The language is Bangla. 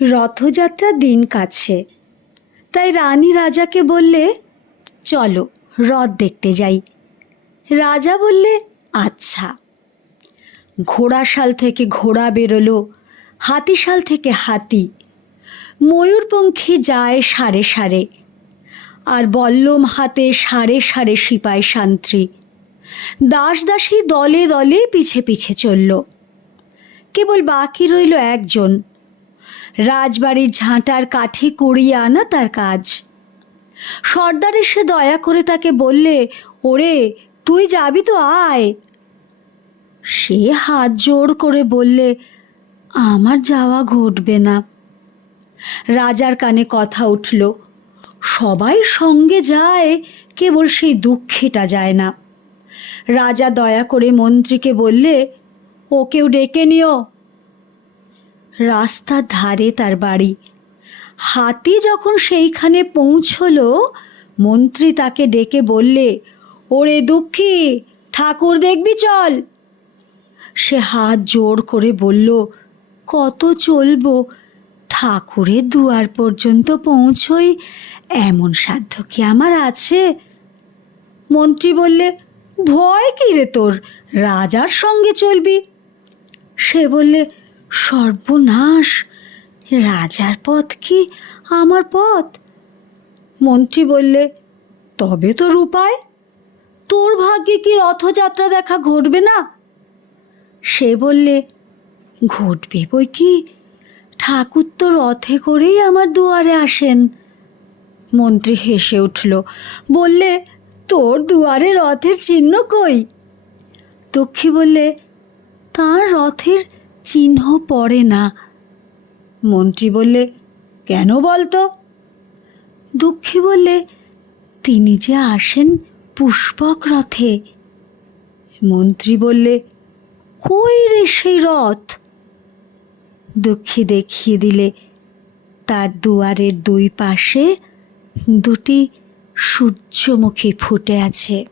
রথযাত্রার দিন কাছে, তাই রানী রাজাকে বললে, চলো রথ দেখতে যাই। রাজা বললে, আচ্ছা। ঘোড়াশাল থেকে ঘোড়া বেরোলো, হাতিশাল থেকে হাতি, ময়ূরপঙ্খী যায় সারে সারে, আর বল্লম হাতে সারে সারে সিপাই সান্ত্রী, দাস দাসী দলে দলে পিছে পিছে চলল। কেবল বাকি রইল একজন, রাজবাড়ির ঝাঁটার কাঠি কুড়িয়ে আনা তার কাজ। সর্দার এসে দয়া করে তাকে বললে, ওরে তুই যাবি তো আয়। সে হাত জোড় করে বললে, আমার যাওয়া ঘটবে না। রাজার কানে কথা উঠল, সবাই সঙ্গে যায়, কেবল সেই দুঃখীটা যায় না। রাজা দয়া করে মন্ত্রীকে বললে, ওকেও ডেকে নিও। রাস্তার ধারে তার বাড়ি। হাতি যখন সেইখানে পৌঁছল, মন্ত্রী তাকে ডেকে বললে, ওরে দুঃখী, ঠাকুর দেখবি চল। সে হাত জোড় করে বলল, কত চলবো, ঠাকুরের দুয়ার পর্যন্ত পৌঁছই এমন সাধ্য কি আমার আছে? মন্ত্রী বললে, ভয় কি রে তোর, রাজার সঙ্গে চলবি। সে বললে, সর্বনাশ, রাজার পথ কি আমার পথ? মন্ত্রী বললে, তবে তোর উপায়, তোর ভাগ্যে কি রথযাত্রা দেখা ঘটবে না? সে বললে, ঘটবে বই কি, ঠাকুর তো রথে করেই আমার দুয়ারে আসেন। মন্ত্রী হেসে উঠল, বললে, তোর দুয়ারে রথের চিহ্ন কই? দুঃখী বললে, তার রথের চিহ্ন পড়ে না। মন্ত্রী বললে, কেন বলতো? দুঃখী বললে, তিনি যে আসেন পুষ্পক রথে। মন্ত্রী বললে, কই রে সেই রথ? দুঃখী দেখিয়ে দিলে, তার দুয়ারের দুই পাশে দুটি সূর্যমুখী ফুটে আছে।